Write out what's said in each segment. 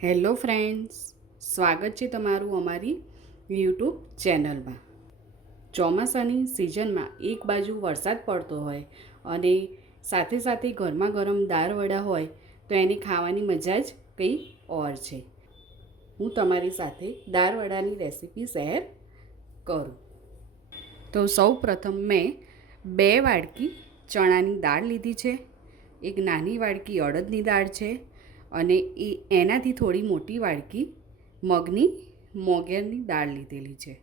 Hello friends, સ્વાગત છે તમારું અમારી યુટ્યુબ ચેનલમાં. ચોમાસાની સિઝનમાં એક બાજુ વરસાદ પડતો હોય અને સાથે સાથે ગરમા ગરમ દાળ વડા હોય તો એની ખાવાની મજા જ કંઈ ઓર છે. હું તમારી સાથે દાળ વડાની રેસીપી શેર કરું. તો સૌ પ્રથમ મેં 2 વાડકી ચણાની દાળ લીધી છે, એક નાની વાડકી અડદની દાળ છે અને એનાથી થોડી મોટી વાડકી મગની મોગેરની દાળ લીધેલી છે.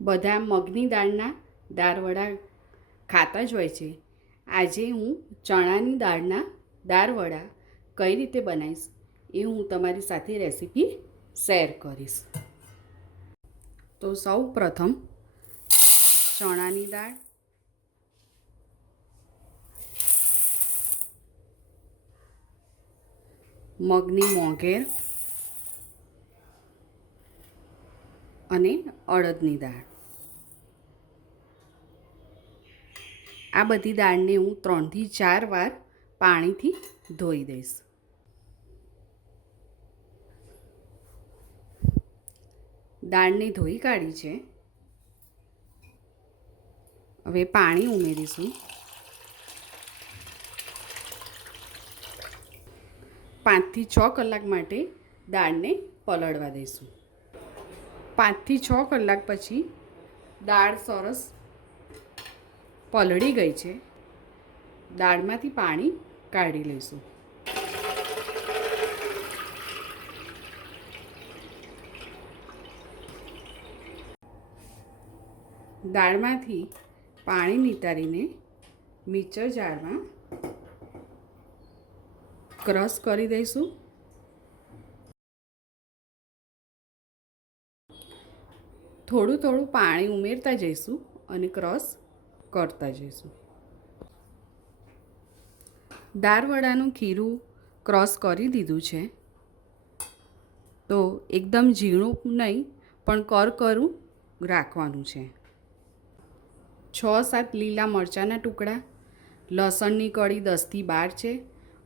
બધા મગની દાળના દાળ વડા ખાતા જ હોય છે. આજે હું ચણાની દાળના દાળ વડા કઈ રીતે બનાવીશ એ હું તમારી સાથે રેસીપી શેર કરીશ. તો સૌ પ્રથમ ચણાની દાળ, મગની મોગેર અને અડદની દાળ, આ બધી દાળને હું 3 થી 4 વાર પાણીથી ધોઈ દઈશ. દાળને ધોઈ કાઢી છે. હવે પાણી ઉમેરીશું. 5 થી 6 કલાક માટે દાળને પલળવા દઈશું. 5 થી 6 કલાક પછી દાળ સરસ પલળી ગઈ છે. દાળમાંથી પાણી કાઢી લઈશું. દાળમાંથી પાણી નિતારીને મિક્સર જારમાં ક્રશ કરી દઈશું. થોડું થોડું પાણી ઉમેરતા જઈશું અને ક્રશ કરતા જઈશું. દાળ વડાનું ખીરું ક્રશ કરી દીધું છે. તો એકદમ ઝીણું નહીં પણ કરકરું રાખવાનું છે. 6-7 લીલા મરચાંના ટુકડા, લસણની કળી 10 થી 12 છે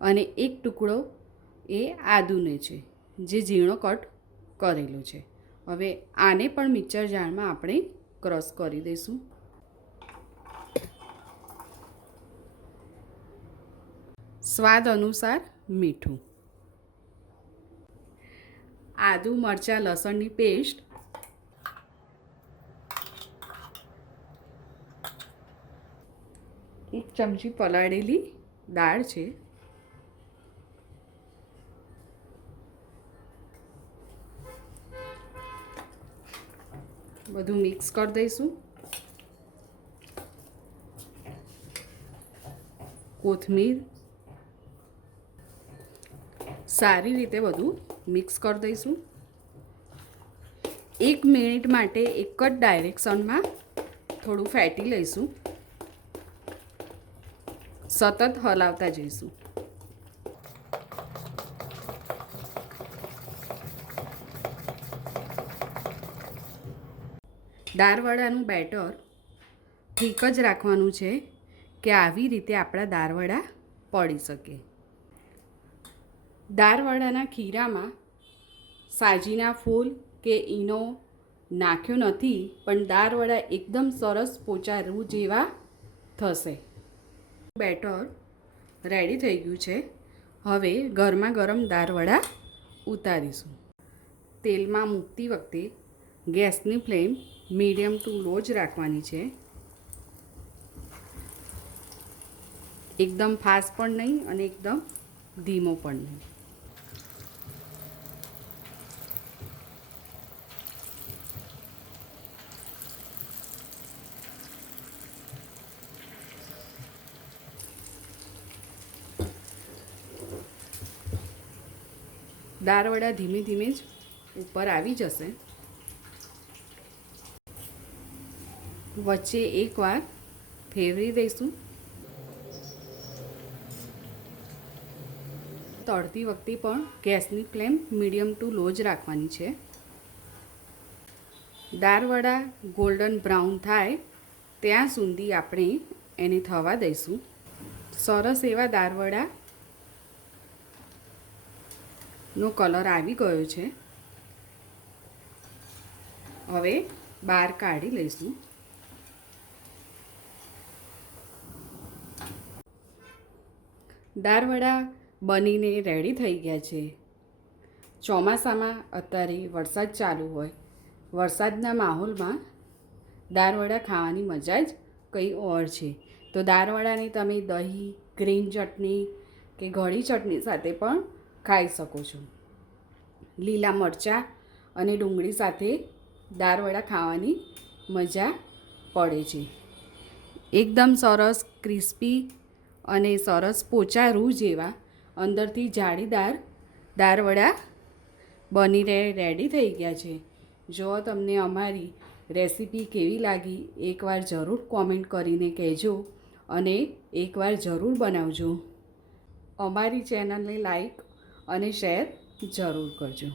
અને એક ટુકડો એ આદુને છે જે ઝીણો કટ કરેલો છે. હવે આને પણ મિક્સર જારમાં આપણે ક્રશ કરી દઈશું. સ્વાદ અનુસાર મીઠું, આદુ મરચાં લસણની પેસ્ટ, એક ચમચી પલાળેલી દાળ છે, બધું મિક્સ કરી દઈશું. કોથમીર, સારી રીતે બધું મિક્સ કરી દઈશું. 1 મિનિટ માટે એક જ ડાયરેક્શનમાં થોડું ફેટી લઈશું. સતત હલાવતા જઈશું. દાળવડાનું બેટર ઠીક જ રાખવાનું છે કે આવી રીતે આપણા દાળવડા પડી શકે. દાળવડાના ખીરામાં સાજીના ફૂલ કે ઈનો નાખ્યો નથી, પણ દાળવડા એકદમ સરસ પોચા રૂ જેવા થશે. બેટર રેડી થઈ ગયું છે. હવે ગરમા ગરમ દાળવડા ઉતારીશું. તેલમાં મૂકતી વખતે ગેસની ફ્લેમ મીડિયમ ટુ લો જ રાખવાની છે. એકદમ ફાસ્ટ પણ નહીં અને એકદમ ધીમો પણ નહીં. દાળવડા ધીમે ધીમે જ ઉપર આવી જશે. વચ્ચે એકવાર ફેરવી દઈશું. તળતી વખતે પણ ગેસની ફ્લેમ મીડિયમ ટુ લો જ રાખવાની છે. દાળવડા ગોલ્ડન બ્રાઉન થાય ત્યાં સુધી આપણે એને થવા દઈશું. સરસ એવા દાળવડા નો કલર આવી ગયો છે. હવે બહાર કાઢી લઈશું. દાળવડા બનીને રેડી થઈ ગયા છે. ચોમાસામાં અત્યારે વરસાદ ચાલુ હોય, વરસાદના માહોલમાં દાળવડા ખાવાની મજા જ કંઈ ઓર છે. તો દાળવડાને તમે દહીં, ગ્રીન ચટણી કે ગળી ચટણી સાથે પણ ખાઈ શકો છો. લીલા મરચાં અને ડુંગળી સાથે દાળવડા ખાવાની મજા પડે છે. એકદમ સરસ ક્રિસ્પી અને સરસ પોચા રૂ જેવા અંદરથી જાળીદાર દાળવડા બનીને રેડી થઈ ગયા છે. જો તમને અમારી રેસીપી કેવી લાગી એકવાર જરૂર કોમેન્ટ કરીને કહેજો અને એકવાર જરૂર બનાવજો. અમારી ચેનલને લાઈક અને શેર જરૂર કરજો.